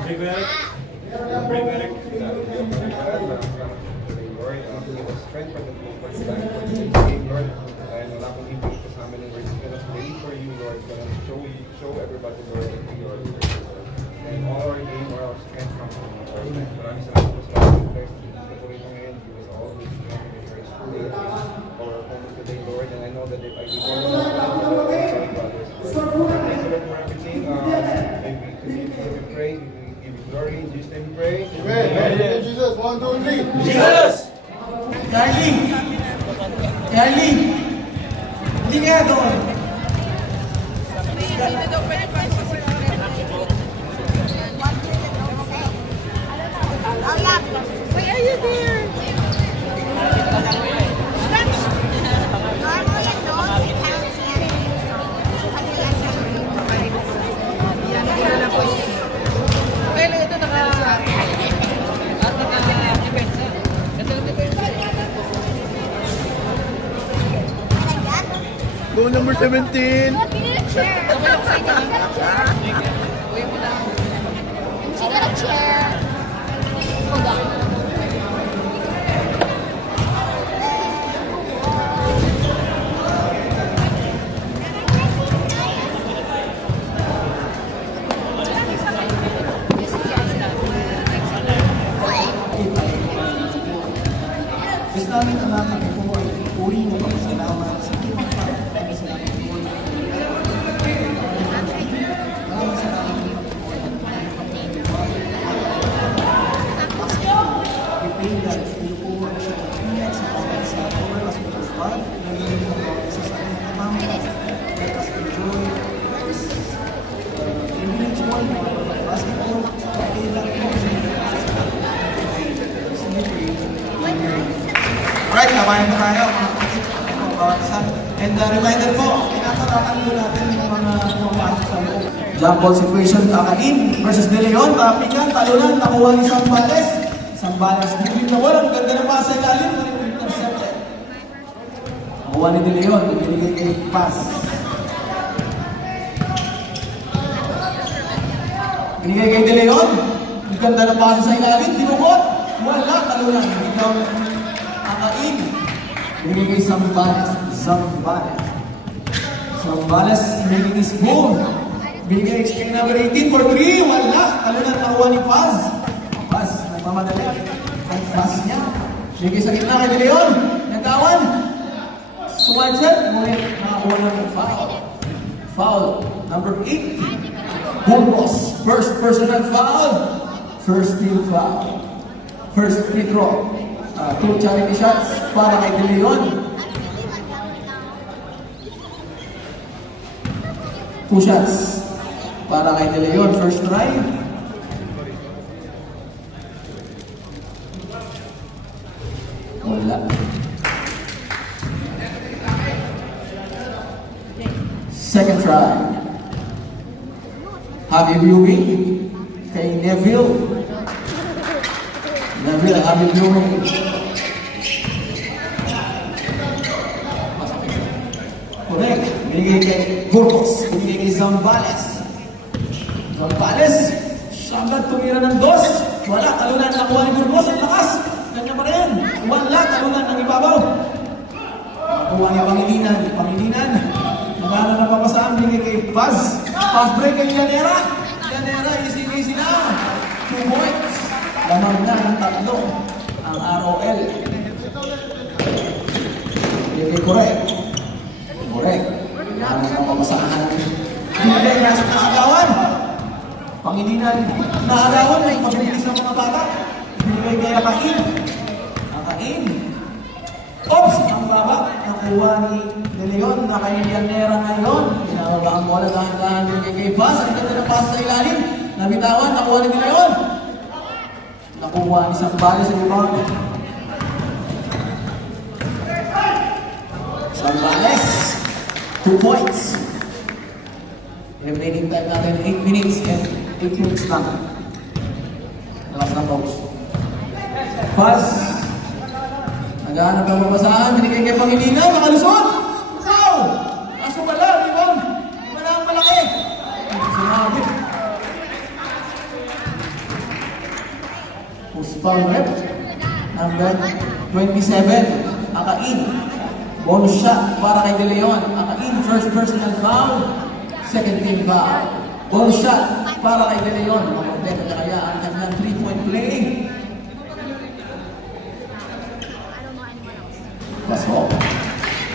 Give us strength for the first time for this game, Lord. And wala akong ibig kasama ng words. We're gonna pray for you, Lord. We're gonna show everybody, Lord, that we are here, Lord. And all our game, all our strength comes from you, Lord. Maraming salamat po sa ating Christ. Patuloy mo ngayon. Give us all this strength and grace for our opponent today, Lord. And I know that if I give all of our brothers, thank you, Lord, for everything. May we continue to pray. We give you glory. In Jesus' name we pray. Amen. Jesus, 1, 2, 3. Jesus! Darling! Darling! Hindi nga doon! Why are you there? Go number 17. She got a chair. Hold on. Gusto namin ang mga kami po ay uri ng pagkasalamat sa ibang para sa namin po. Maraming salamat po. We pray that kayo po ay siya pagpingat sa bawat sa oras mo ng fun, naging ng bawat isa sa ating kamama. Let us enjoy this individual basketball. Kaya lang po right, kabayan po tayo mga kapatid, mga bawat isa. And reminder po, tinatarakan po natin yung mga pumapasok sa loob. Jump ball situation, Kakain versus De Leon, tapikan, talunan, nakuha ni Sambales. Sambales, bibig na wala, ang ganda na pasa ilalim, intercepted. Nakuha ni De Leon, binigay kay pass. Binigay kay De Leon, ang ganda na pasa sa ilalim, tinukot. Wala, talunan, biglaw na Kakain. Binigay kay Sambales. Sambales making his move. Binigay kay number 18 for 3. Wala. Talunan nakuha ni Paz. Paz, nagmamadali. Ang pass niya. Binigay sa gitna kay De Leon. Nagkawan. Sumansel. Ngunit nakakuha ng foul. Foul. Number 8. Burgos. First personal foul. First team foul. First free throw. 2 charity shots para kay De Leon. 2 shots para kay De Leon. First try. Wala. Second try. Happy viewing kay Neville. Neville, happy viewing. Correct. Binigay kay Burgos. Binigay kay Zambales. Zambales. Siyagad tumira ng 2. Wala. Talunan. Nakuha ni Burgos. Ang lakas. Ganyan pa rin. Wala. Talunan ng ibabaw. Nakuha ni Pangilinan. Pangilinan. Nagana na papasaan. Binigay kay Paz. Paz break kay Llanera. Llanera. Easy na. 2 points. Lamang na ng 3. Ang ROL. Binigay kay Correct. Correct. Ang mapapasahan. Binigay na sa nakagawan. Pangilinan. Nakagawan. May mabilis ng mga bata. Binigay kay Kakain. Kakain. Oops! Ang baba. Nakuha ni De Leon. Nakailianera ngayon. Pinababa ang bola. Dahan-dahan binigay kay Paz. Ang ganda ng pass sa ilalim. Nabitawan. Nakuha ni De Leon. Nakuha ni Sambales sa rebound. Sambales. 2 points. Remaining time natin 8 minutes and 8 minutes lang. Lakas na coach. Paz. Naghahanap ng mabasahan. Binigay kay Pangilinan. Nakalusot. Wow! Kaso pala, rebound. Iba na ang malaki. Sinabi. Puspang rep. Number 27, Akain. Bonus shot para kay De Leon. Akain, first personal foul. Second team foul. Bonus shot para kay De Leon. Makompleto na kaya ang kanyang 3-point play. Pasok.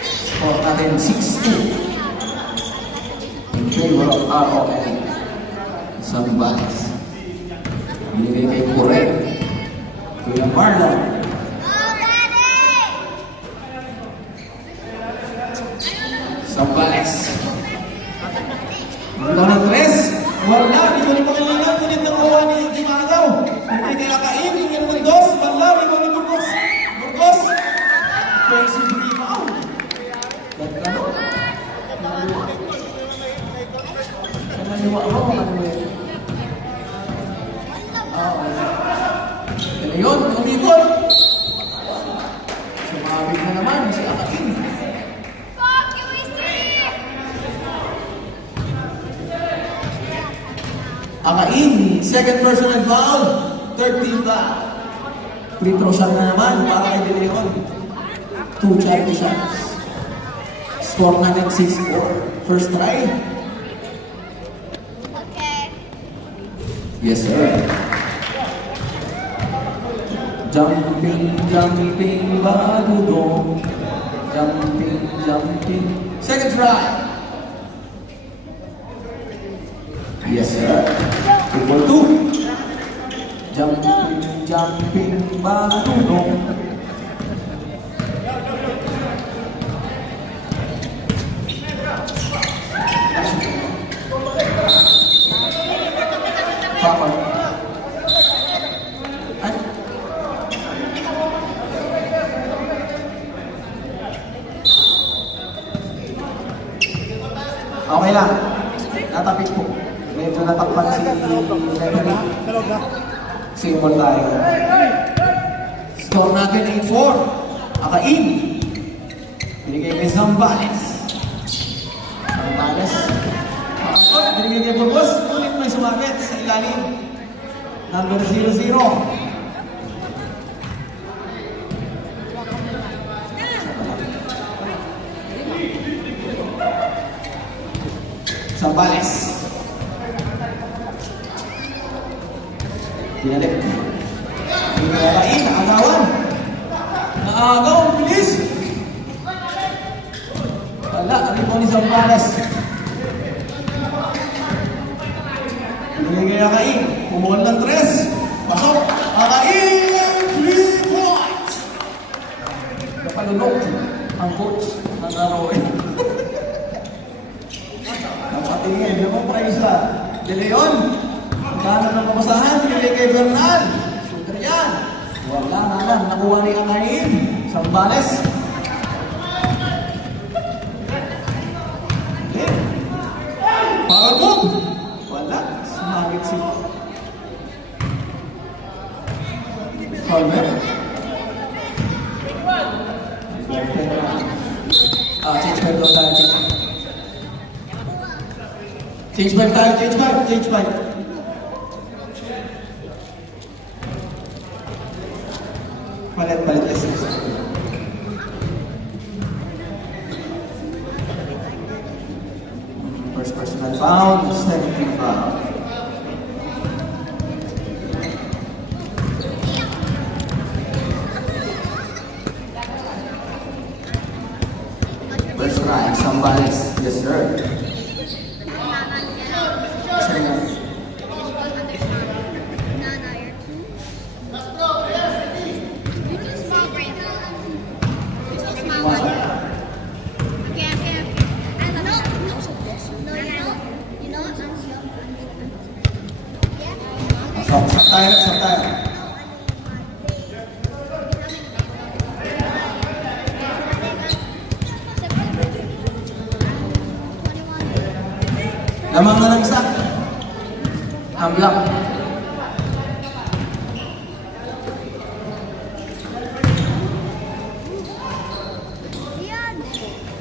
Score natin 6-2. In favor of ROL. Sambales. Binigay kay Correct. Kuya Marlon. Sambales. Wala ng tres. Wala. Di ko na pakailangan. Kunit ng gawa ni Kimagaw. Hindi kay Akain. Yung yan ng dos. Wala. Ikaw ni Burgos. Burgos. Crazy rebound. Gagano. Kamaliwa ako. Ngayon, umikot. Sumabit na naman si Akain. Akain, second personal foul, third team foul. Free throw shot na naman para kay De Leon. 2 charity shots. Score natin 6-4. First try. Okay. Yes, sir. Jumping, jumping, badudong. Jumping, jumping. Second try. Yes, sir. Equal to. Jumping, jumping, badudong. Papa. Ay. Okay lang. Natapit po. Medyo natakpan si referee. Simple tayo. Score natin 8-4. Akain. Binigay kay Zambales. Zambales. Binigay kay Burgos. Ulit may sumabit sa ilalim. Number 00. Zambales. Dinalik. Binigay naagawan. Naagaw, bilis. Wala, ano po ni Zambales. Binigay Akain. Pumuhol ng 3. Pasok. Akain. 3 points. Napalunok ang coach ng ROL. Napatingin. Yung mga isa. De Leon. Magkano ng pamasahan? Binigay kay Bernal. Shooter yan. Wala na lang. Nakuha ni Akain. Zambales. Power move. Wala. Sumagit si Colbert. Change back daw tayo. Change back tayo. Change back. Palit. First personal foul, second team foul. First try, Zambales. Yes, sir. Stop tayo. Lamang na ng isa. Hamlak.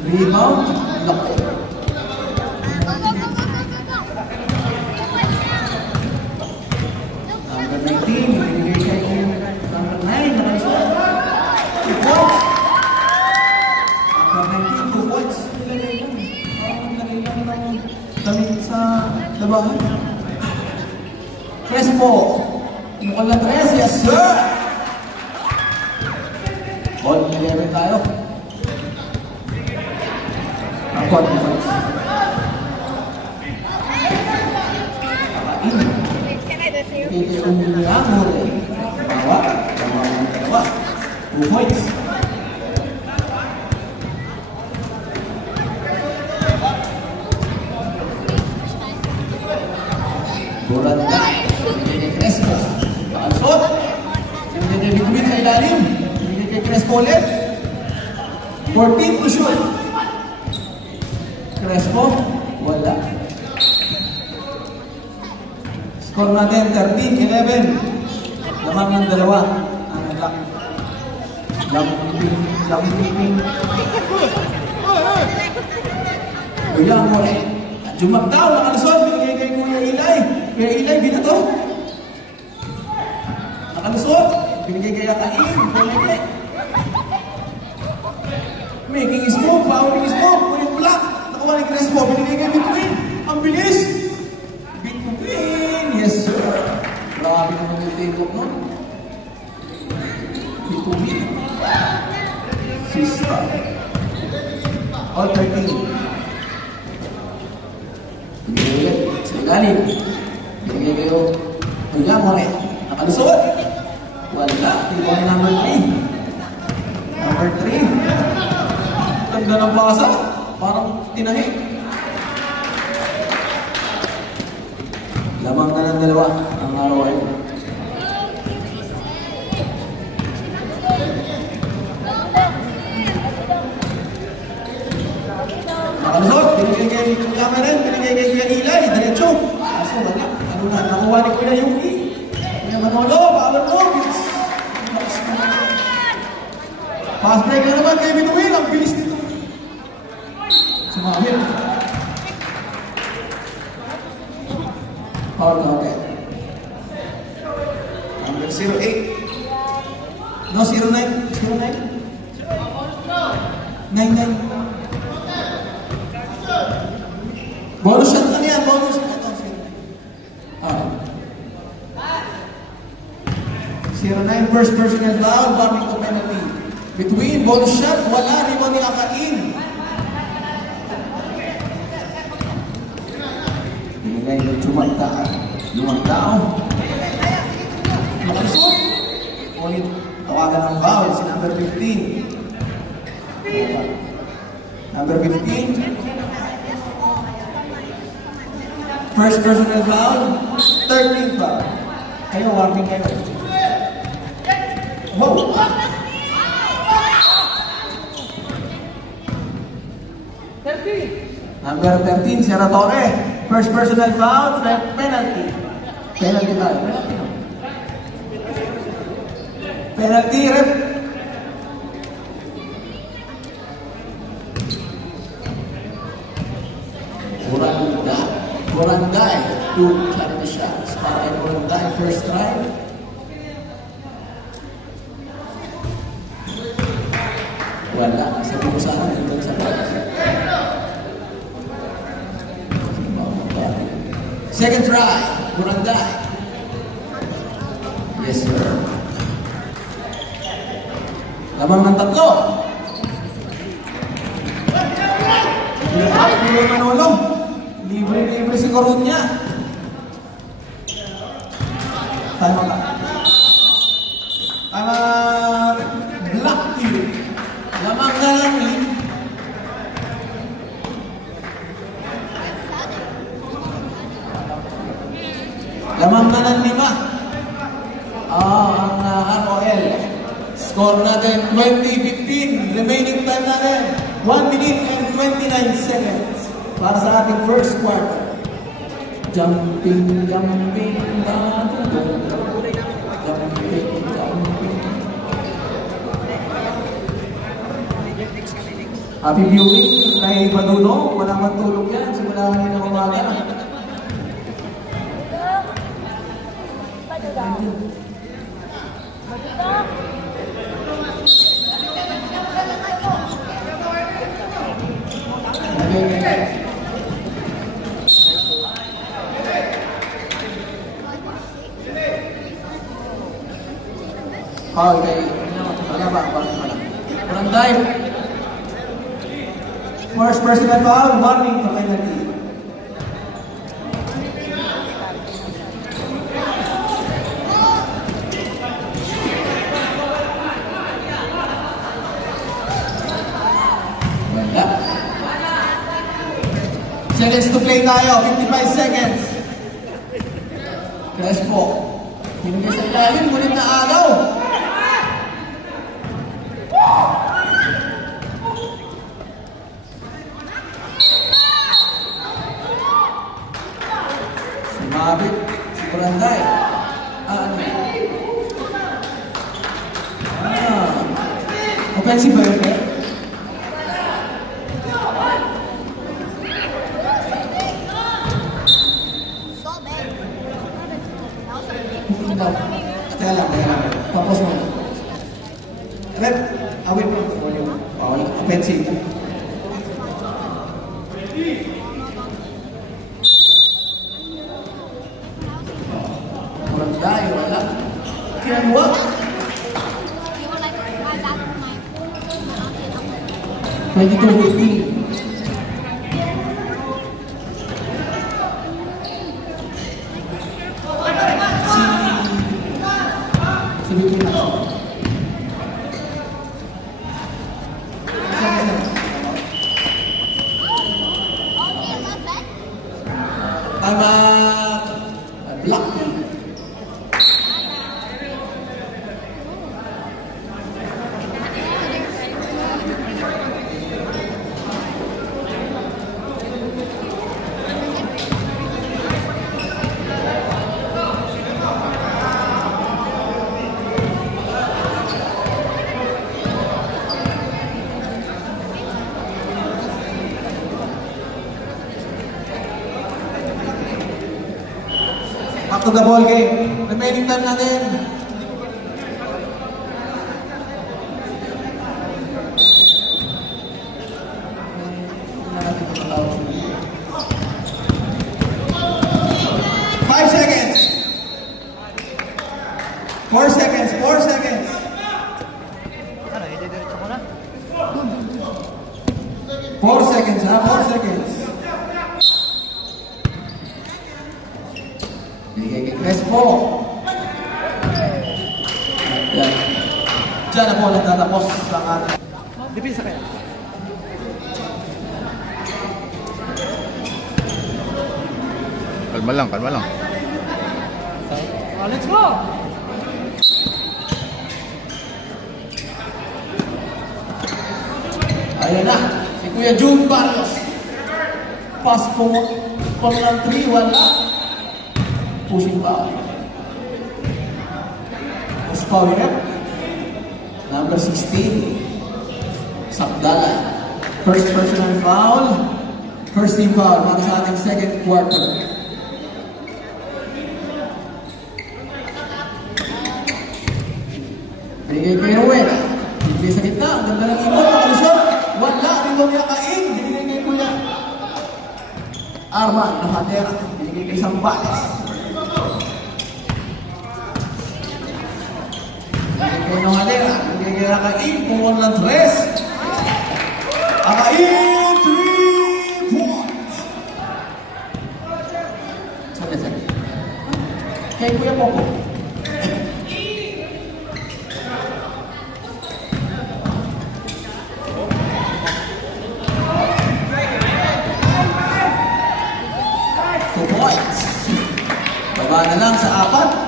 Rebound. Lock. Number 19, binigay kay simbahan. Crespo. Mukha na 3. Yes, sir! All 11 tayo. Ang court na points. Ito yung niyamor eh. Bawa. Bawa. 2 points. Buranda. Binigay kay Crespo. Paalsot. Binigay kay Bituin sa ilalim. Binigay kay Crespo ulit. 14 to shoot. Crespo. Wala. Score natin 13-11. Lamang ng dalawa. Ang attack. Lamang. Kuya More. Jumagdaw, nakalusot. Binigay kay Kuya Ilay. Kuya Ilay, binato. Nakalusot. Binigay kay Akain. Binigay. Making smoke. Powering smoke. Kuya Black. Nakuha ni Crespo. Binigay kay Bituin. Ang bilis. Bituin. Yes, sir. Grabe naman yung take-off nun. Bituin. Sista. All 13. Binigay sa ilalim. Binigay kayo. Kuya More. Nakalusot. Wala. Tibuan number 3. Number 3. Tanda ng basa. Parang tinahi. Lamang na ng dalawa ang araw ay. Nakalusot. Binigay kay Kuya Meren. Binigay kay Kuya Ilay. Diretso. Kaso wala. Ano na? Nakuha ni Kuya Yuki. Kuya Manolo. Power moves. Pass break na naman kay Bituin. Ang bilis nito. Sumabit. Power counted. Number 08. No, 09. 09. 99. Bonus shot na niyan. Bonus. Ito, 09. First personal foul. Bombing to penalty. Between bonus shot. Wala. Rebound ni Akain. Binigay ng lumang tao. Nakalusot. Ulit tawagan ng foul si number 15. Number 15. First personal foul. 13th foul. Kayo, warning kayo. Wow! Number 13, Sierra Torre. First personal foul, penalty. Penalty tayo. Penalty, ref. Buranday to carry the shots. Para kay Buranday, first try. Wala. Sabi ko sana, hanggang sa box. Second try, Buranday. Yes, sir. Lamang ng tatlo. Puro Manolo. Libre si Coruña. Tama ka. Black Hill. Lamang na lang eh. Lamang na ng 5. Ang ROL. Score natin 20-15. Remaining time natin 1 minute and 29 seconds para sa ating first quarter. Jumping. Happy viewing kay Paduno. Walang matulog yan. Simula kanina umaga. Foul kay, wala ba? Walang dive. First personal foul, warning to penalty. Wala. Seconds to play tayo, 55 seconds. Crespo. Hindi sa lalim, ngunit na agaw. Sumabit si Barangay. Offensive ba yun? Teka lang. Tapos mo. Rep, awit mo. Offensive. Kurang tayo, wala. Kinanuwa. 22-15. Sabihin na. Tama. Block. Back to the ball game. Remaining time natin. Five seconds. 4 seconds. 4 seconds. 4 seconds, ha? 4 seconds. Bigay kay Crespo. Yan. Diyan na po nagtatapos ang ating. Dipisa kaya. Kalma lang, kalma lang. Let's go! Ayan na, si Kuya June Barrios. Pass po ng 3, wala. Pushing foul. Mas foul rep. Number 16. Sabdala. First personal foul. First team foul para sa ating second quarter. Bigay kay Rowena. Bigay sa gitna. Ang ganda ng ibon. Nakalusot. Wala. Ibon niya kain. Binigay kay Kuya Arman. Nakatera. Binigay kay Sambales. Binigay ng Hadera. Binigay kay Akain. Pumon ng 3. Akain. 3 points. Sali. Kay Kuya Popo. Baba na lang sa 4.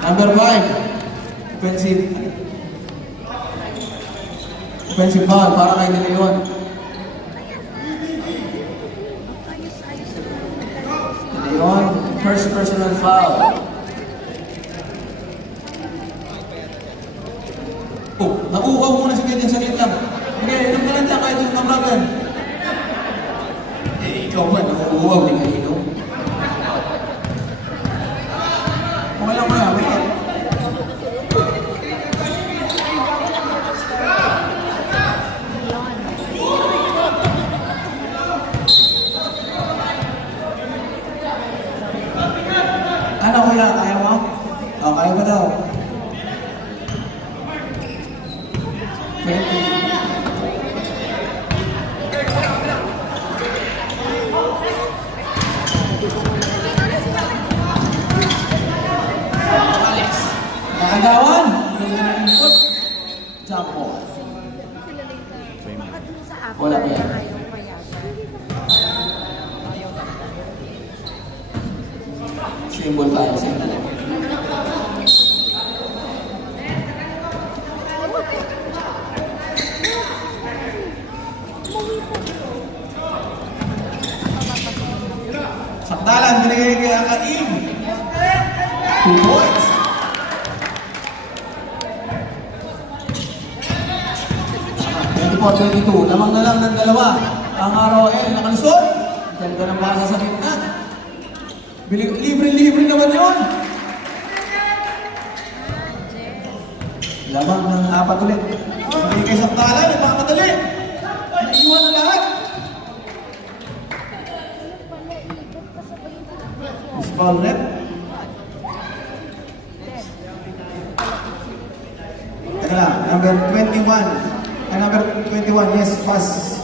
Number 5. Offensive foul para kay De Leon. First personal foul. Oh, nakuha muna si Kenya, saglit lang. Okay, inom ka lang dyan kahit yung kamragan. Ikaw ba, nakuha, hindi ka inom. Okay lang ba, wait. kaya mo? O, kaya mo daw. 20. Alex. Nakagawan. Jump ball. Wala pa yan. Symbol tayo sa inyo. Sakdalan, binigay kay Akaim. 2 points. Po, 22. Lamang na lang ng dalawa. Ang ROL nakalusot. Ganda ng basa sa gitna. Libre-libre naman yun. Lamang ng 4 ulit. Hindi kayo sakdalan, nagmamadali. Naiwan na lahat. Foul net. Teka lang, number 21. Number 21, yes, pass.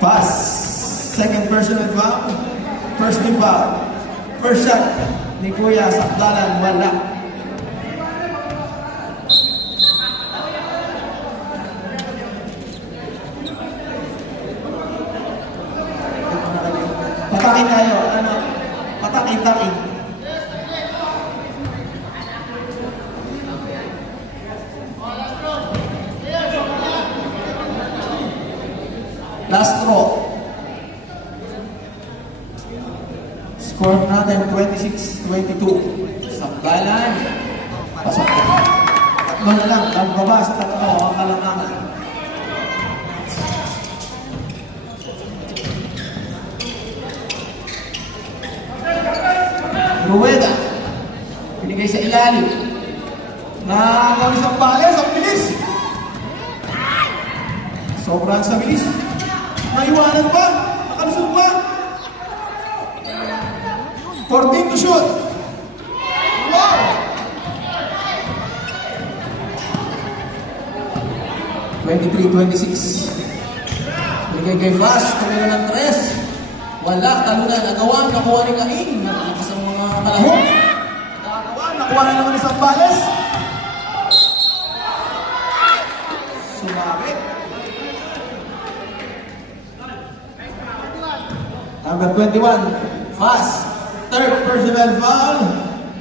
Pass. Second personal foul. First team foul. First shot ni Kuya Sakdalan, wala. Patakin tayo. Ano? Patakin. Last throw. Score natin 26-22. Sakdalan. Pasok. Tatlo na lang. Nagbaba sa tatlo ang kalangangan. Rueda. Binigay sa ilalim. Nakakawin sa pales. Ang bilis. Sobrang sa bilis. Maiwanan pa. Nakalusot pa. 14 to shoot. Wow! (23-26). Bigay kay Flash. Tumira ng 3. Wala. Talunan. Nagawa. Nakuha ni Kain. Nakakita sa mga kalahok. Nakuha na naman isang bales. Sumabit. Number 21, Fast. Third personal foul.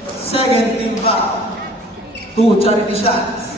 Second team foul. 2 charity shots.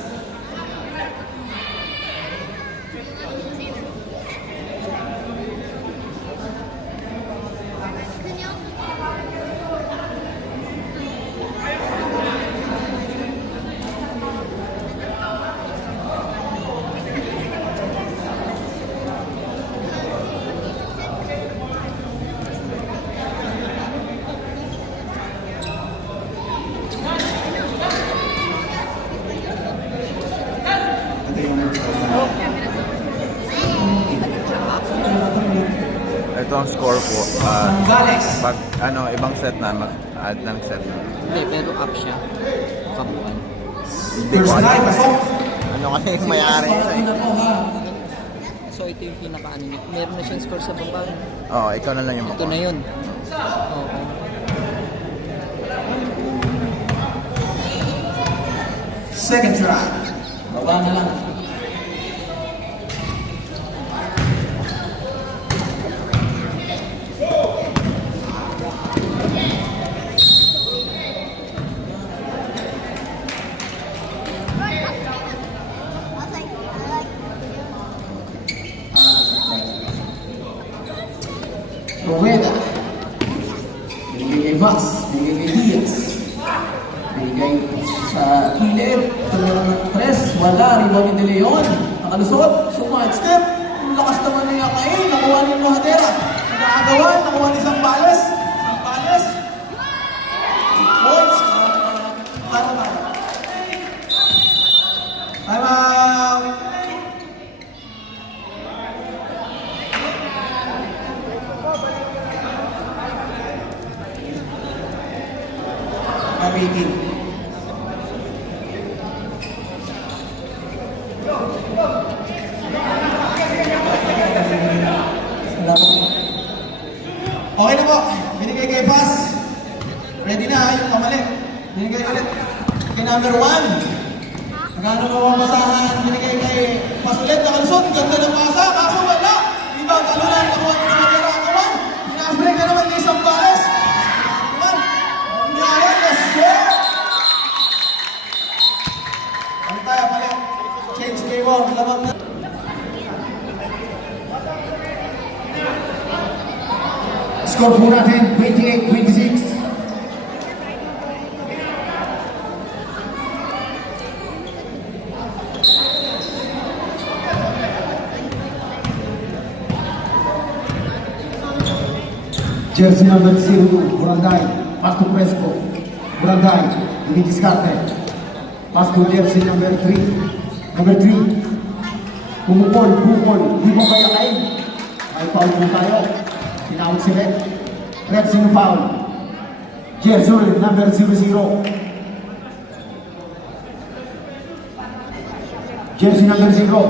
Ito ang score po. Gonzales. Pag ibang set na, mag-add ng set na. Hindi, pero up siya. Kabukan. Hindi ko First alam. try, pasok. Ano kasi yung mayari nito eh. So ito yung pinaka-ano niya. Meron na siyang score sa baba. Oo, ikaw na lang yung Ito na yun. Oo. Second try. Baba na lang. Rueda. Binigay kay Vax. Binigay kay Diaz. Binigay sa kilid. Tumira ng 3. Wala. Rebound ni De Leon. Nakalusot. Sumahit step. Ang lakas naman niya Kain. Nakuha ni Mahadera. Nagkakagawan. Nakuha ni Sampales. Sampales. Points. Para tayo. Time out. top 18. Okay na po. Binigay kay Pass. Ready na yung kamali. Binigay ulit kay number 1. Magkano ba ang basahan? Binigay kay Pass ulit. Nakalusot. Ganda ng pasa. Kaso wala. Iba ang talunan. Nakuha ko na matira. Kawan. Pina-break ka naman kay Sambales. Kawan. Nyari. Yes, sir. Ano tayo pala? Change game on. Lamang na. Score po natin, 28-26. Jersey number 02, Buranday. Pass to Presco. Buranday, hindi diskarte. Pass to jersey number 3. Number 3. Bukol. Di ba kaya kain? May foul po tayo. Tinawag si Red. Red, sino foul? Jersey number 00. Jersey number 0.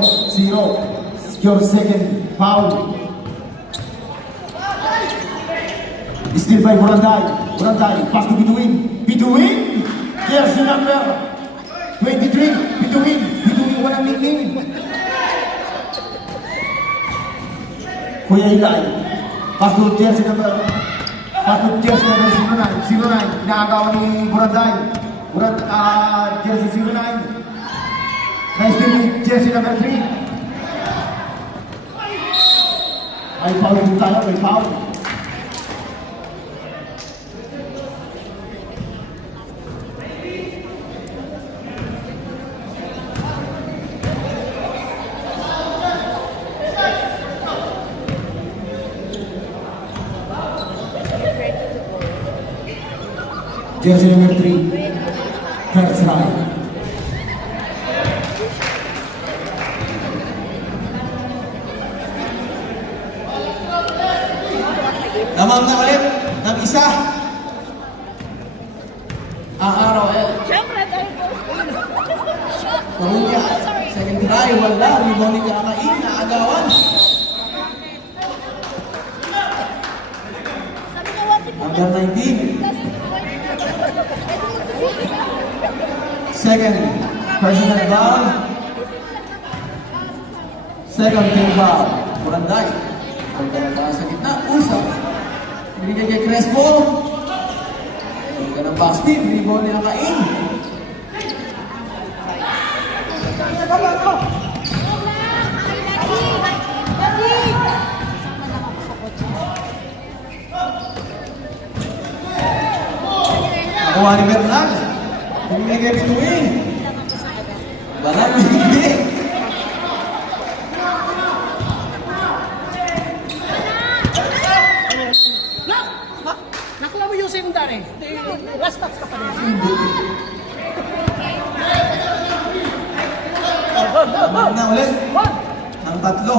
Your second foul. Still by Buranday. Pass to Bituin. Jersey number 23. Bituin. Walang ningning. Kuya Ilay. Pass to jersey number 09. Inaagaw ni Buranday. Jersey 09. Nice to meet jersey number 3. May foul din tayo, may foul. Jersey number 3, first right. Lamang na ulit ng isa. Ang araw eh. Siyempre, dahil po. Parunya. Second try, wala. Rebound ni Kakain, naagawan. Sabi niya, what if Number 19. Second, personal foul. Second team foul. Buranday. Pagkakata sa gitna, usap. Binigay kay Crespo. Pagka ng backstep, rebound niya Kain. Nakuha ni Bernal. Binigay kay Bituin. Wala binigay. Nakuha mo yung secondary. Last touch ka pa rin. Naman na ulit. Ang tatlo.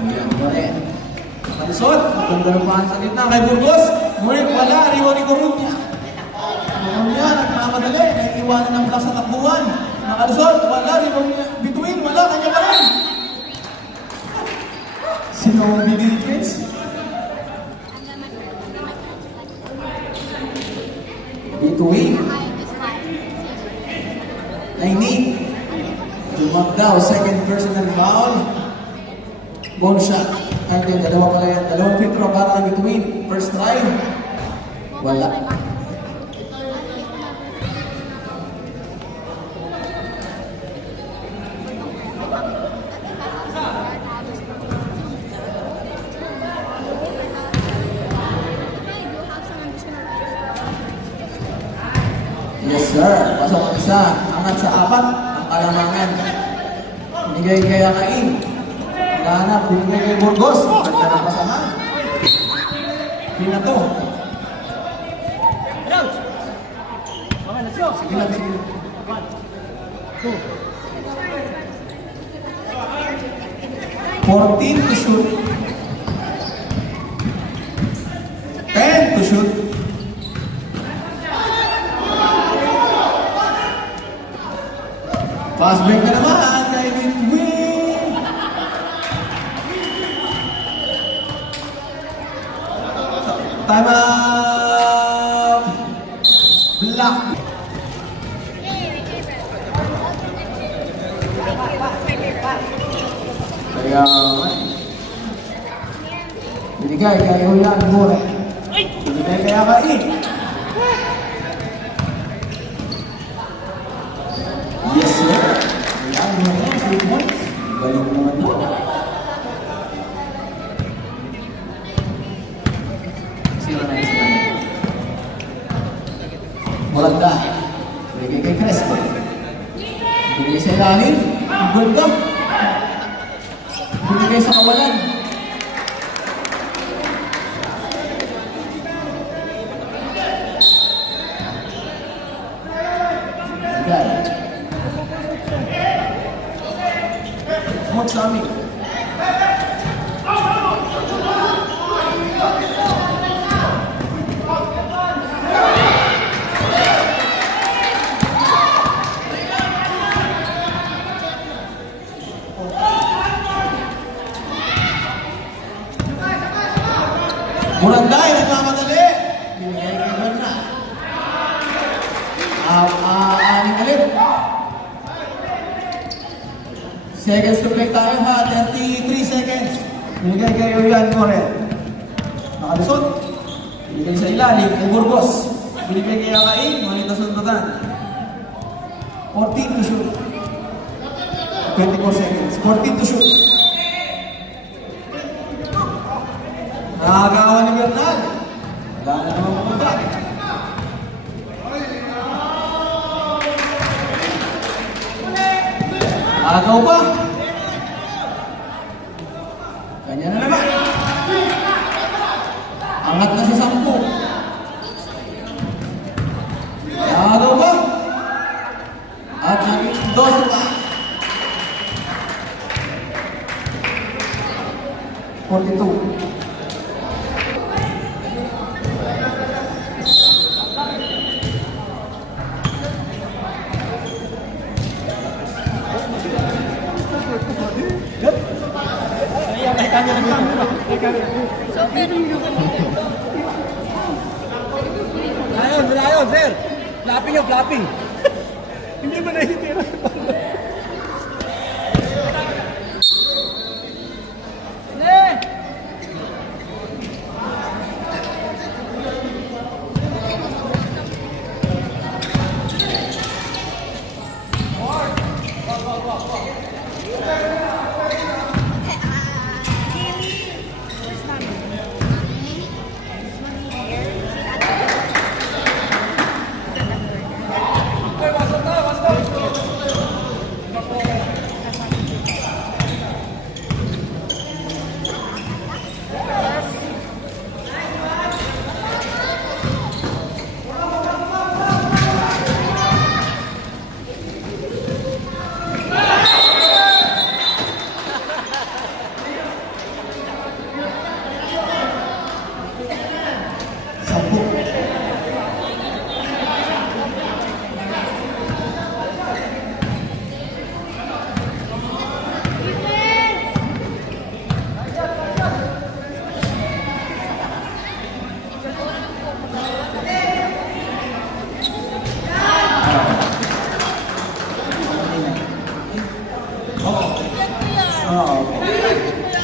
Ayan, ulit. Nakalusot. Maganda ng pahan sa gitna kay Burgos. Ngunit wala. Riwa ni Coruña. Coruña, nagmamadali. Naiiwanan ng block sa takbuhan. Nakalusot. Wala. Riwa ni Bituin. Wala. Kanya pa rin. Sino ang binigits? Bituin. Nainit. Jumap daw. Second personal foul. Bonus shot. Ay, hindi. Dalawa pala yan. Dalawang free throw para kay Bituin. First try. Wala. Yes, sir. Pasok ang isa. Angat sa 4. Ang kalamangan. Binigay kay Akain. Lahanap. Binigay kay Burgos. Ganda ng pasahan. Pinato. Sige lang, sige lang. 14 to shoot. 10 to shoot. Fast break na naman kay Midwin. Time out. Block. Kaya, binigay kay Julian More. Binigay kay Akai. Yes, sir. Julian More, 3 points. Galing naman po. Sino na isa? Maganda. Binigay kay Crespo. Binigay sa ilalim. Ganda. Binigay sa kawalan. Binigay. Huwag sa amin. Buranday, nagmamadali. Binigay kay Berna. Aning ulit. Seconds to play tayo ha. 33 seconds. Binigay kay Julian More. Nakalusot. Binigay sa ilalim kay Burgos. Binigay kay Akai. Ngunit nasundutan. 14 to shoot. 24 seconds. 14 to shoot. Nakagawa ni Bernal. Wala na naman pumunta. Agaw pa. Kanya na naman. Angat na sa 10. Agaw pa. At naging 12 pa. 42. Ayun, sir. Flapping yung flapping. Hindi mo naitira.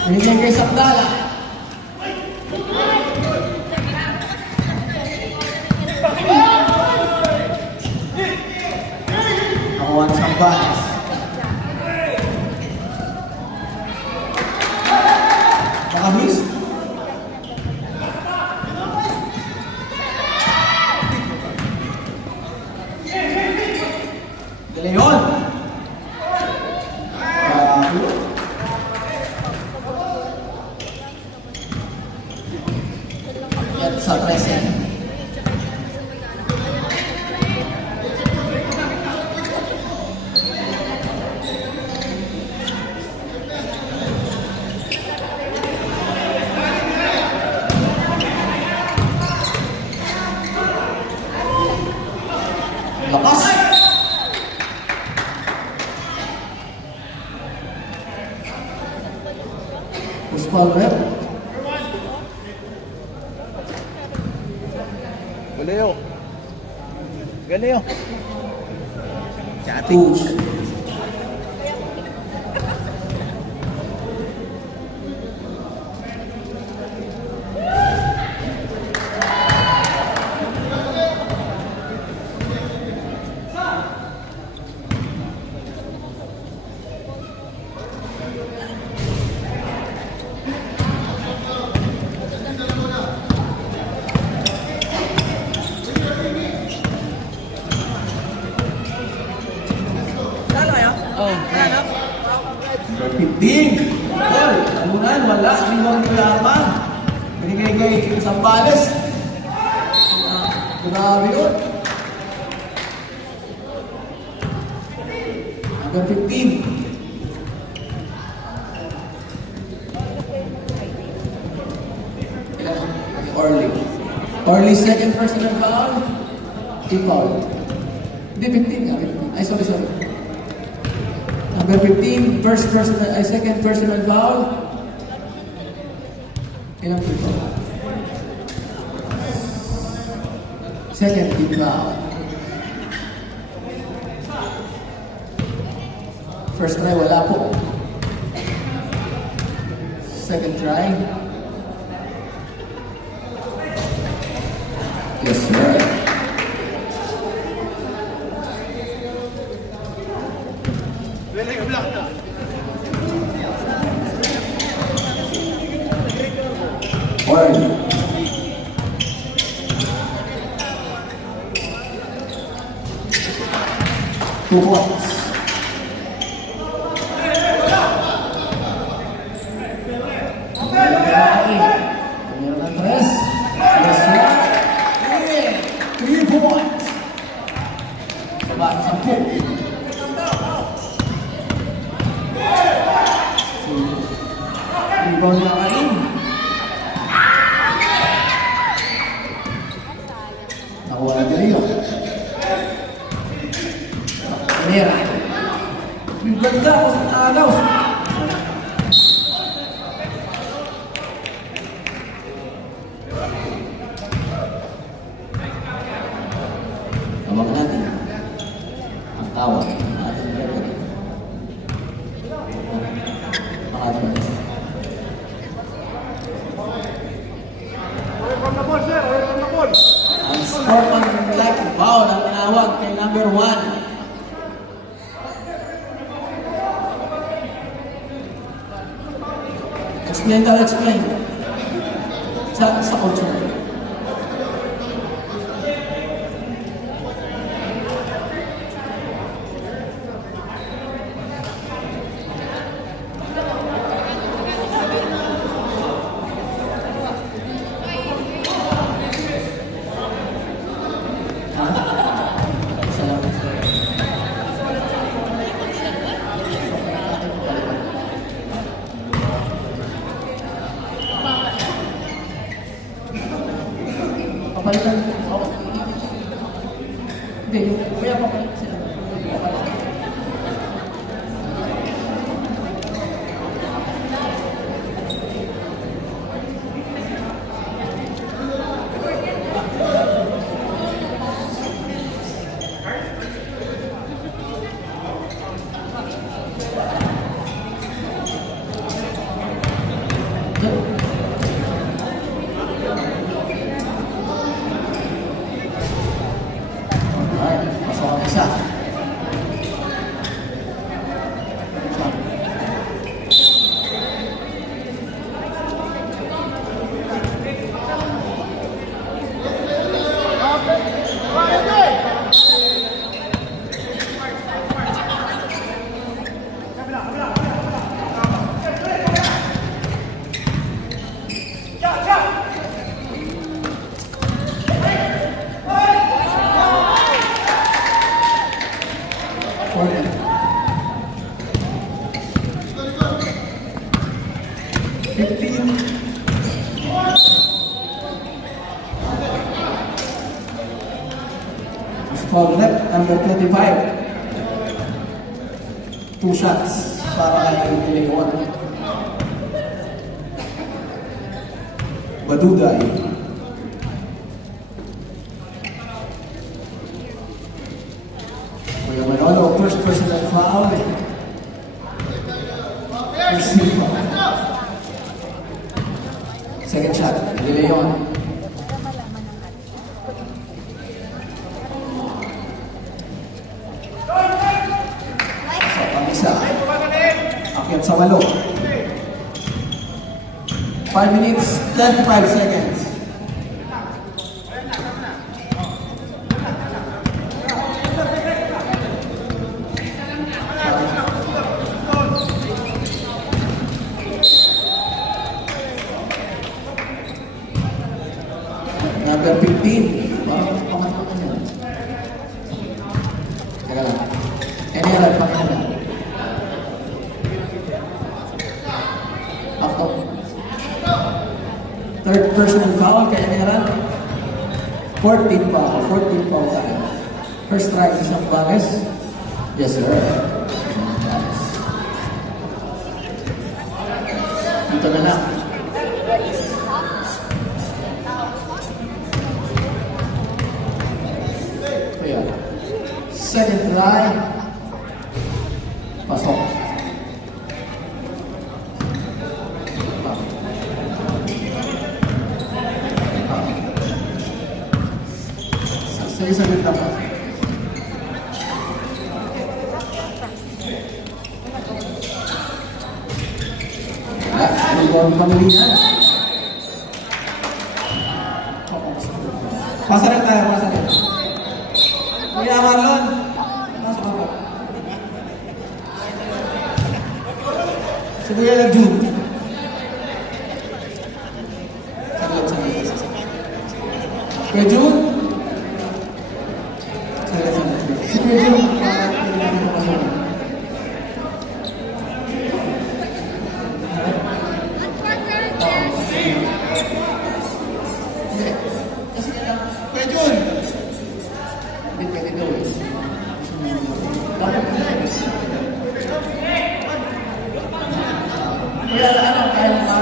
Binigay kay Sakdala. Nakuha na Sambanes. Nakamiss. De Leon. Sa 13. Lakas. Galeo. Galeo. Push. Oh, 15. Well, talunan, wala. Limang Arman. Binigay kay Zambales. Grabe yun. Hanggang 15. Orly second personal foul. Team foul. Hindi, 15 nga. 15. Ay, sorry. Number 15, second personal foul. Ilang team foul? Second team foul. First try, wala po. Second try. Yes, sir. Orly. Two points. Meron ng tres. Yes, sir. 3 points. Sabah, 10. Rebound niya kain. Nakuha na Galeo. Mera. Bigla ako sa agaw. Tawag natin ang tawag ng ating referee. Pangatlo. Ang sportsman-like foul ang tinawag kay number 1. Explain daw, explain. Sa culture. Papalitan. Okay. Hindi, kaya papalit sila. Foul left, number 25. 2 shots para kay Leon. Badugay. Second shot, De Leon. So, pang-isa. Akyat sa 8. 5 minutes, 35 seconds. Number 15. Parang pangatlo na yun. Teka lang. Any other pangatlo? After. Third personal foul kay Eneran. 14 foul tayo. First strike isang Banes. Yes sir. Banes. Dito na lang. Ayan. Second try. Pasok. Sa isang ganda pa. Ang pamilihan. Pasa rin tayo, pasa rin. Kuya Marlon. Pasok ako. Si Kuya Lagdun. Saglit. Kuya Jun. Si Kuya Jun. Kuya Jun. Kuya, ano? Kaya mo ba?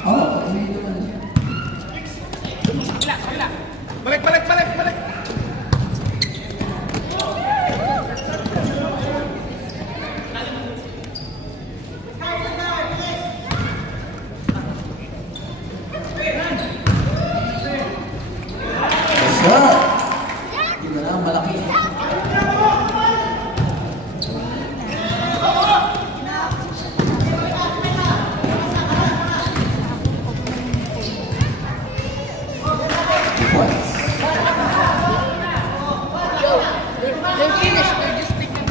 Oo, hindi naman. Balik! Yes, sir. Hindi na lang malaki. Points. They're finished. They're just picking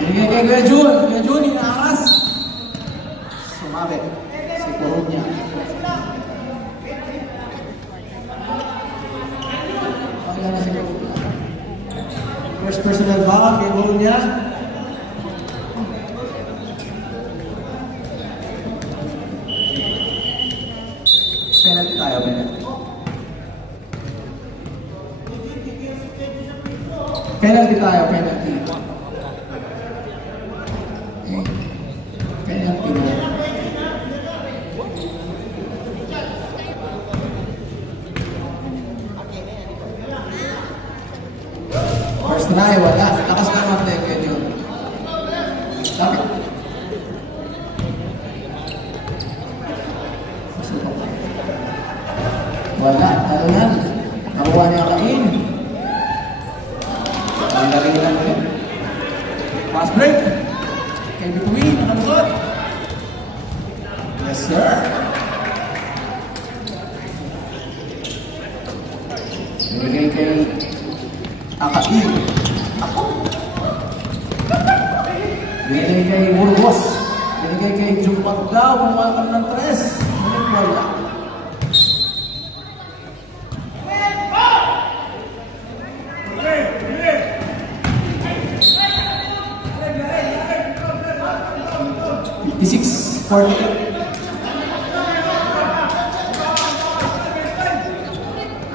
Binigay kay Kuya Jun. Kuya Jun, inaaras. Sumabi. Si Coruña. Pakila na si Coruña. First personal foul kay Coruña. Penalty tayo, penalty. Penalty tayo, penalty. Penalty na. First try, wala. Lakas ka naman kay Jun. Lapit. Wala. Ano yan? Nakuha niya kain. Ang galing lang yun. Fast break. Kay Bituin, nakalusot. Yes, sir. Binigay kay Akain. Ako. Binigay kay Burgos. Binigay kay Jumagdaw. Bumawa ka ng 3. Wala. Six, 48.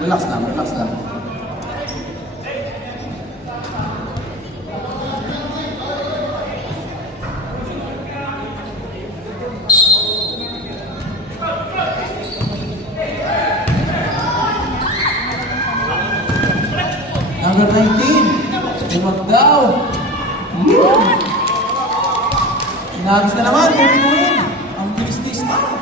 Relax lang, relax lang. Number 19, Jumagdaw. Inagis na naman, tuloy-tuloy. Ang bilis ni Star.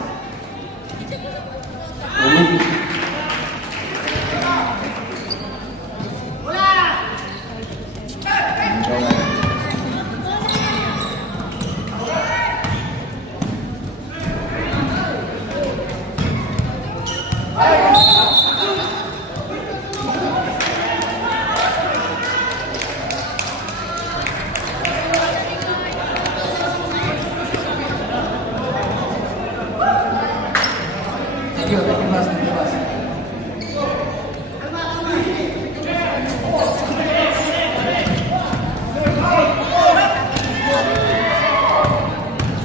Thank you, boss. Thank you, boss.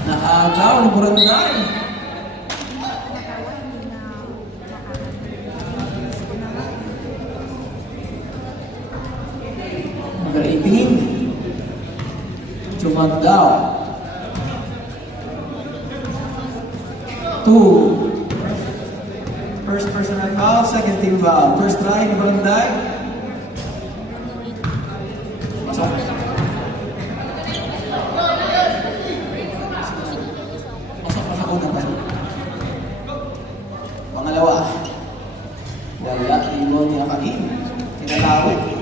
Naagaw ni Buranday. Number 18, Jumagdaw. 2. First personal foul, second team foul. First try ni Buranday. Pasok. Pasok una, pasok. Pangalawa. Wala, ibon ni Akain. Kinalawit.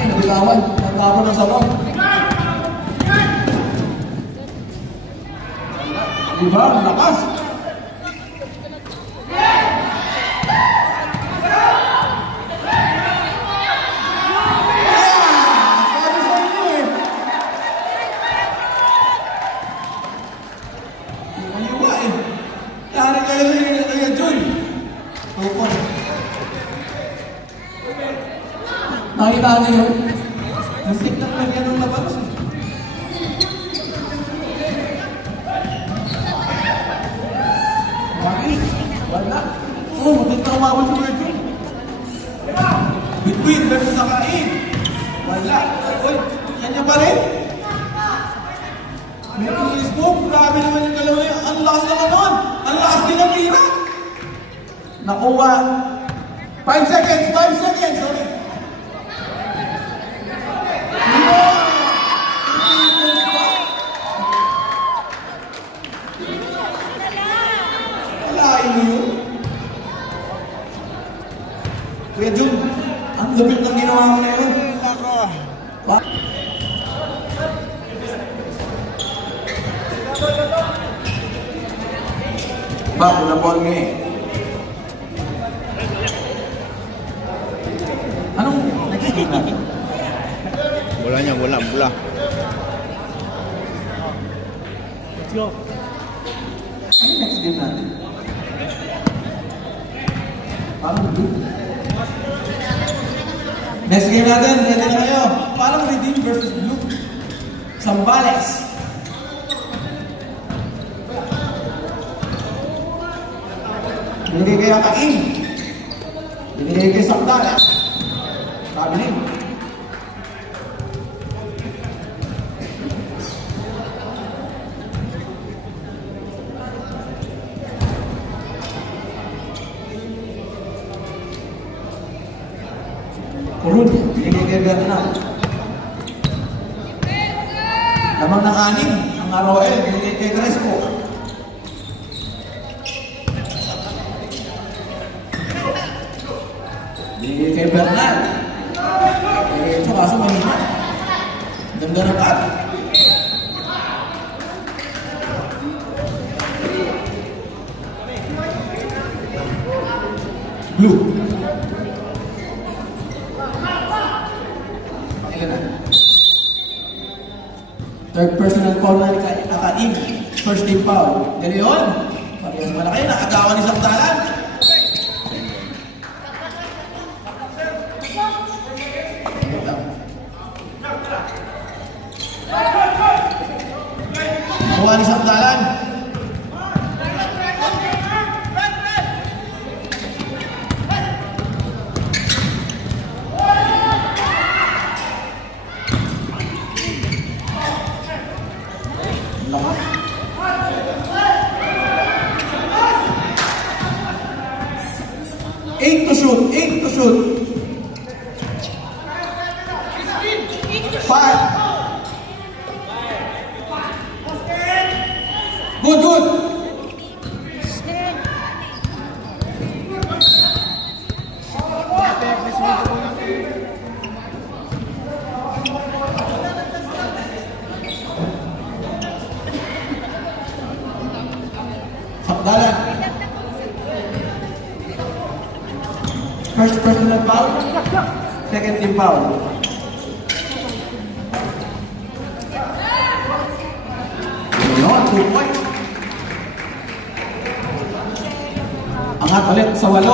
Nabigawan, nagkakaroon ng sabang. Diba? Lakas. Yari kayo sa Kuya Jun. Tupon. Nakita niyo yun? Ang tiktak na yan ng labas. Bakit? Wala. Oo, maganda umabot si Kuya Jun. Between versus Akain. Wala. Uy, kanya pa rin. May pinis-book. Grabe naman yung dalawa yun. Ang lakas naman nun. Ang lakas din ang tira. Nakuha. 5 seconds. 5 seconds. Sorry. Walain mo yun. Kuya Jun, ang lupit ng ginawa mo na yun. Bago na ball nga eh. Anong next game natin? Bola niya, bola. Let's go. Ano next game natin? Parang blue. Next game natin, ready na kayo? Parang Redeem versus Blue. Sambales. Binigay kay Akain. Binigay kay Sambales. Traveling. Kurun, binigay kay Bernal. Lamang ng 6 ang ROL, binigay kay Crespo. Binigay kay Bernal. Ito kaso mahina. Ganda ng cut. Blue. Ilan na? Third personal foul na Akaim. First team foul. De Leon. Parehas malaki. Nakagawa ni Saktalan. Nakuha ni Saktalan. Eight to shoot. 5. Good. Sakdalan. First personal foul. Second team foul. Yun, 2 points. Angat ulit sa 8.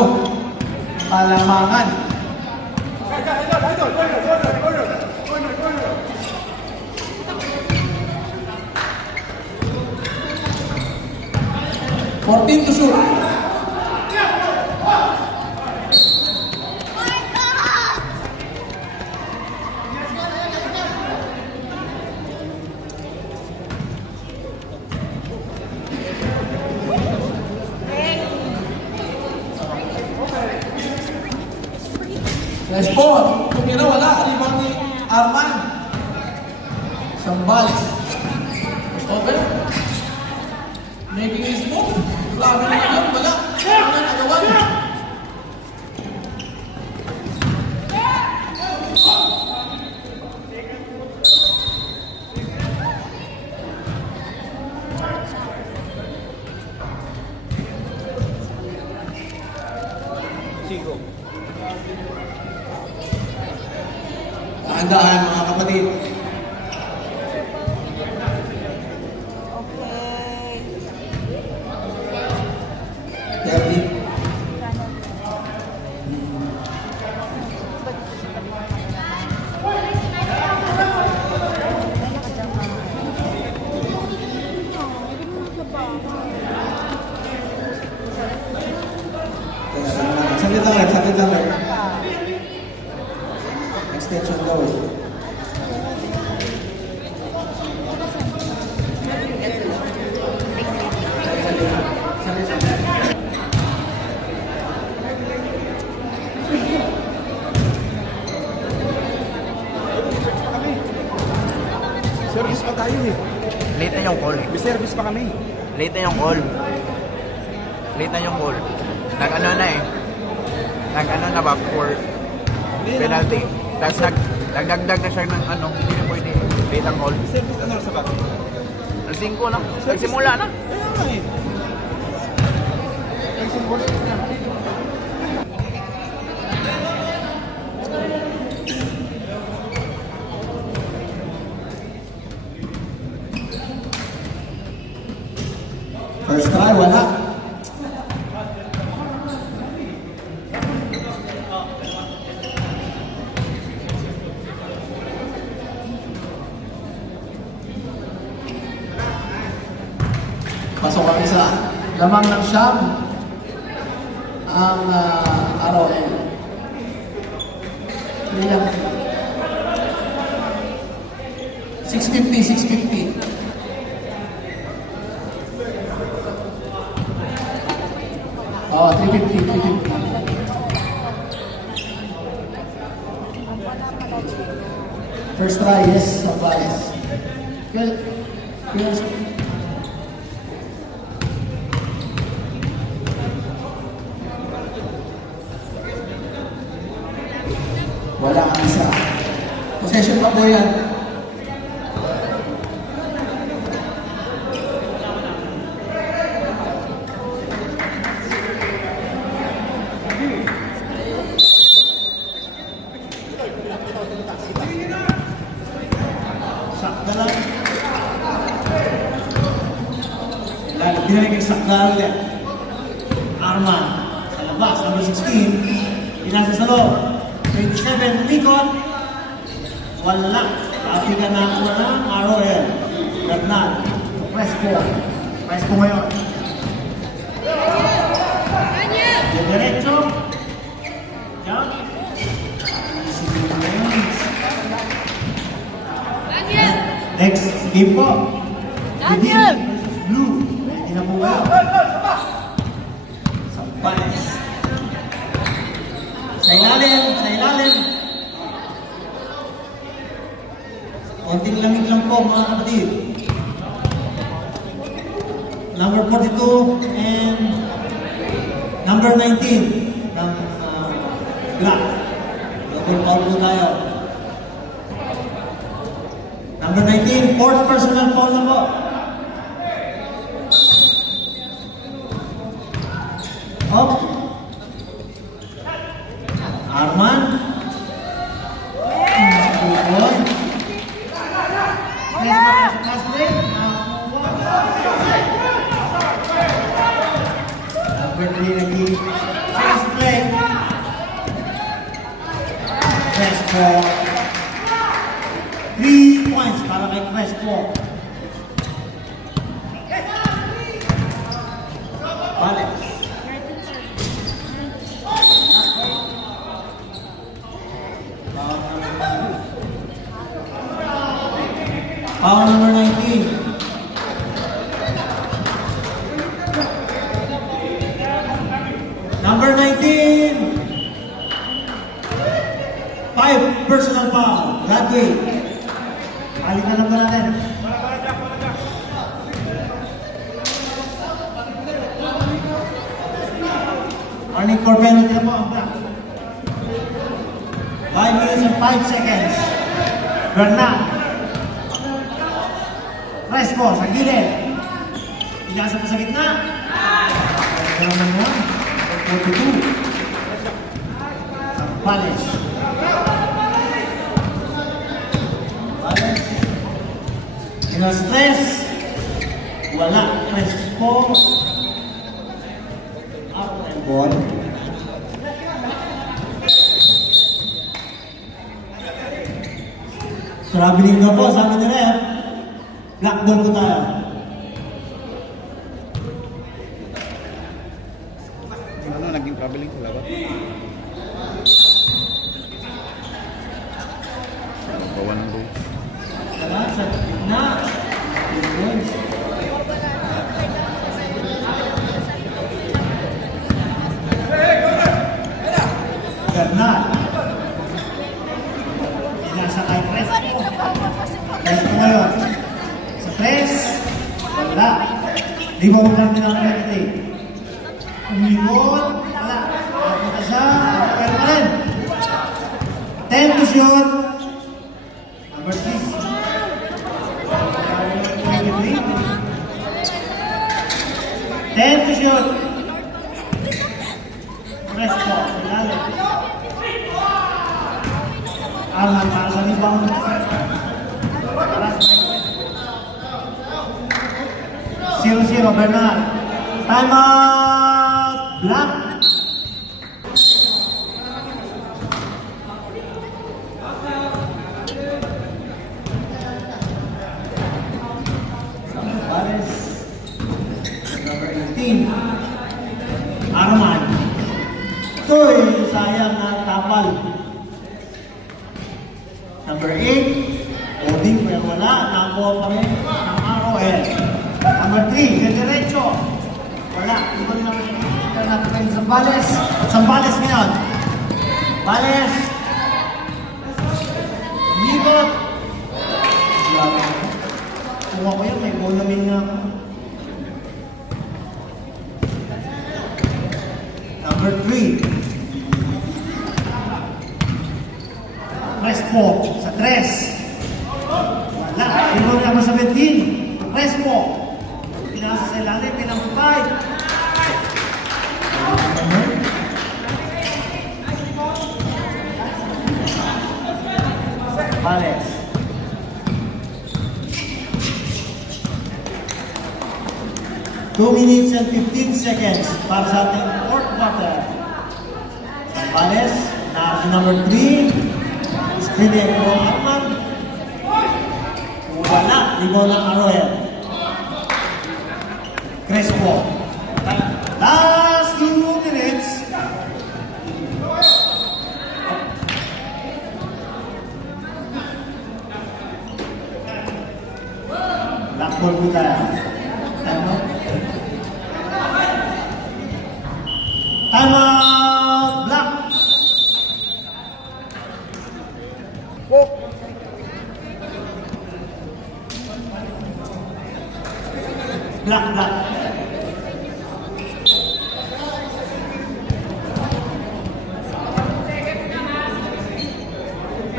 Kalamangan. Fourteen to shoot. Nice ball. Tumira, wala. Rebound ni Arman. Sambales. Open. Making his move. Laban na yun. Wala. Wala nagawa. Dahan-dahan mga kapatid. Okay. Saglit lang. Extension daw. Service pa tayo eh. Late na yung call. May service pa kami. Late na yung call. Nag-ano na eh. Nag-ano na ba for penalty. Tapos nagdagdag na siya ng ano. Hindi na pwede. Late ang call. Service ano sa bakit? Alas 5 lang. Nagsimula na. Kaya nga eh. First try, wala. Pasok ang isa. Lamang ng siyam ang ROL. Ilan? 650. Oh, 350. First try, yes, Sambales. Wala ang isa. Possession pa po yan. Sakta lang. Lalo, binalik yung sakta ulit. Arman, sa labas, number 16. Pinasa sa loob. 27, Nikon. Wala. Pati ka na ako na, ROL. Bernal. Fresco. Fresco ngayon. Diretso. Yan. Isipin mo ngayon. Next game po. Daniel! Blue. Ready na po kayo. Sampales. Sa ilalim, sa ilalim. Konting lamig lang po mga kapatid. Number 42 and number 19 ng Black. Double foul po tayo. Number 19, fourth personal foul na po. Up. Arman. Bukod. Last break. Number 3 lagi. Last play. Crespo. 3 points para kay Crespo. Balik. Foul number 19. Number 19. 5 personal foul. Bradway. Balik na lang ba natin? Warning for penalty na po ang Black. 5 minutes and 5 seconds. Bernal. Crespo sa gilid. Pinasa po sa gitna. Ito naman mo. 42. Sampales. Sampales. Ina-stress. Wala. Crespo. Out and ball. Traveling na po, sabi na rin. Black ball po tayo. Ano, naging traveling sila ba? Bawa ng goal. Tara, sa gitna. Yun. Bernal. Pinasa kay Crespo. Crespo ngayon. Sa press. Wala. Di ba huwag namin ang penalty? Umikot. Wala. Punta siya. Pero pa rin. 10 to shoot. Number 6. 10 to shoot. Crespo. Ilalim. Arman para sa rebound. 0-0 Bernal. Time out. Black. Sampales. Number 18. Arman. Toy, sayang na tapal. Number 8. Oding pero wala. Nakuha pa rin ng ROL. Number 3, diretso. Wala. Iba rin natin kayo Zambales. Zambales ngayon. Zambales. Libot. Kung ako yun, may bulamin na ako. Number 3. Crespo sa 3. Wala. Ibang naman sa 17. Crespo. Pinasa sa ilalim. Pinang 5. Vales. Two minutes and 15 seconds para sa ating fourth quarter. Vales, na si number 3. Screening ko Arman. Wala, ligaw ng Arroyo. Crespo. Last 2 minutes. Black ball po tayo. Time out. Time out! Black! Black.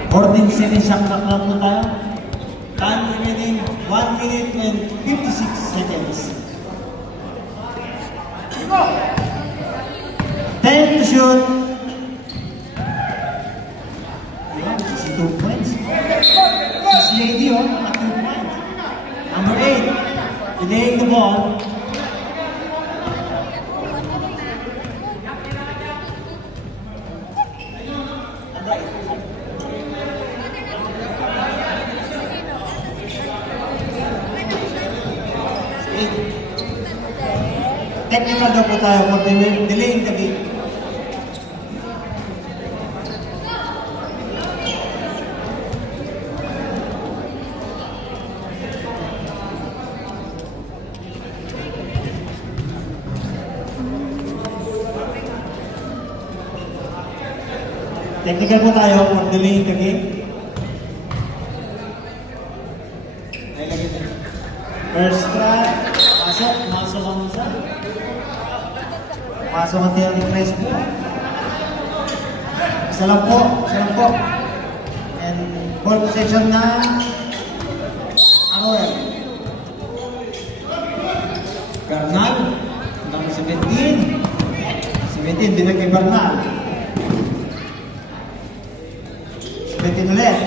14 seconds shot clock na po tayo. Time remaining 1 minute and 56 seconds. 10 to shoot. Ayan, 62 points. Si Lady, oh, 2 points. Number 8, delaying the ball. Technical daw po tayo for delaying the game. Technical po tayo for delaying the game. First try, masok ang isa. Pasok ang tiyang ni Crespo. Isa lang po. And ball possession na Aroel. Bernal, number 17. 17, binag kay Bernal. 17 ulit.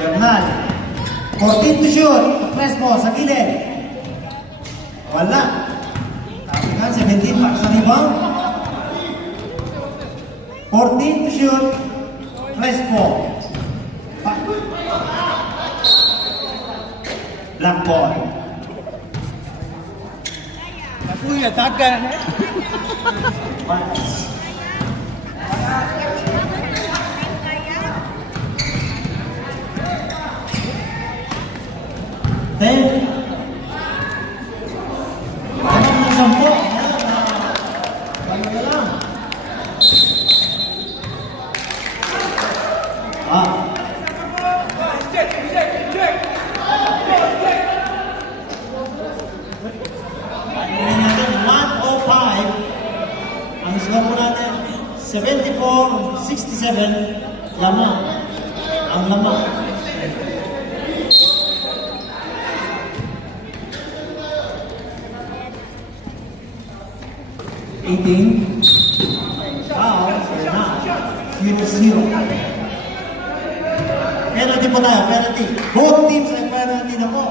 Bernal. 14 to shoot. Crespo sa gilid. Wala. 17 para sa rebound. 14 to shoot. Crespo. Black ball. Kuya, tagan. Pass. Then, ano ng 10? Ang score po natin 74-67 lamang ang lamang. Foul, so now 0-0. Penalty po tayo, penalty. Both teams ay penalty na po.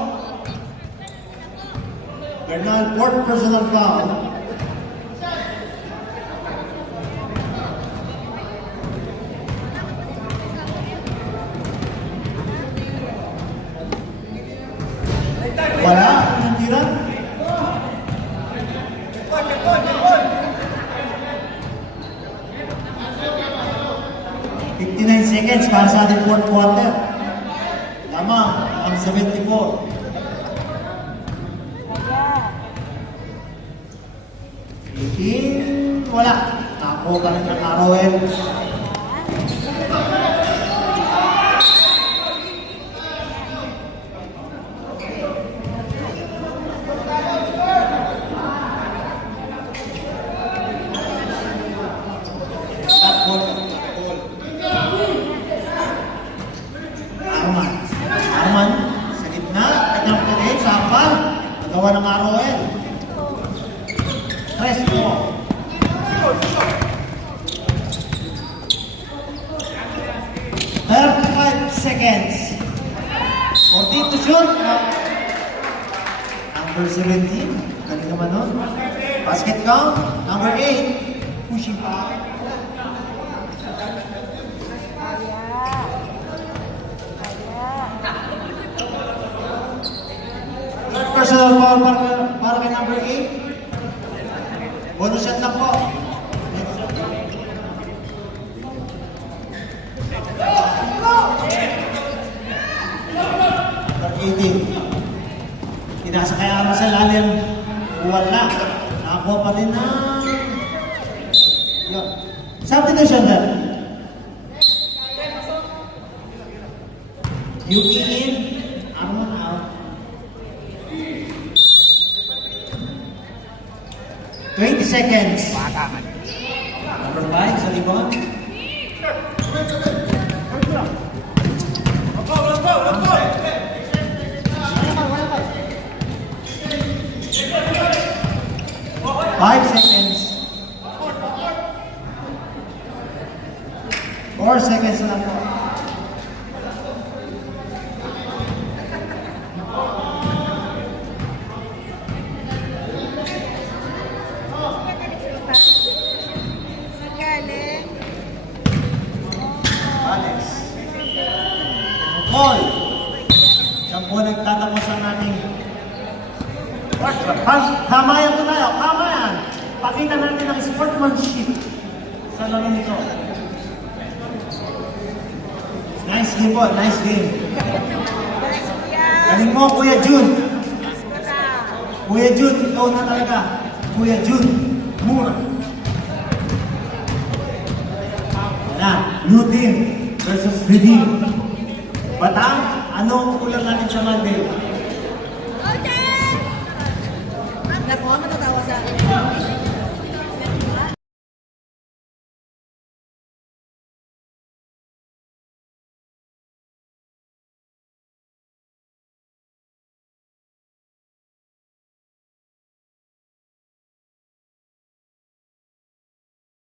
Bernal, fourth personal foul. Wala, ang tira. Seconds para sa ating fourth quarter. Lamang ang 74. 18, wala. Nako ka rin ng Arroel. Gawa ng ROL. Crespo. 35 seconds. 14 to shoot. Number 17. Galing naman nun. Basket count. Number 8. Pushing pa. Third personal foul para kay number 8. Bonus shot lang po. Number 18. Inasa kay Ara sa lalim. Wala. Nakakuha pa rin na. Yun. Substitution na. Yuki in. Arman out. 20 seconds. Number 5 sa rebound. Five seconds. 4 seconds lang po. Alex. Paul. Yan po nagtatapos ang ating kamayan po tayo, kamayan. Pakita natin ang sportsmanship sa laro nito. Nice game po, nice game. Galing mo, Kuya Jun. Kuya Jun, ikaw na talaga. Kuya Jun, mura. Na, blue team versus red team. Batang, anong ulam natin sa Monday? Nakuha mo na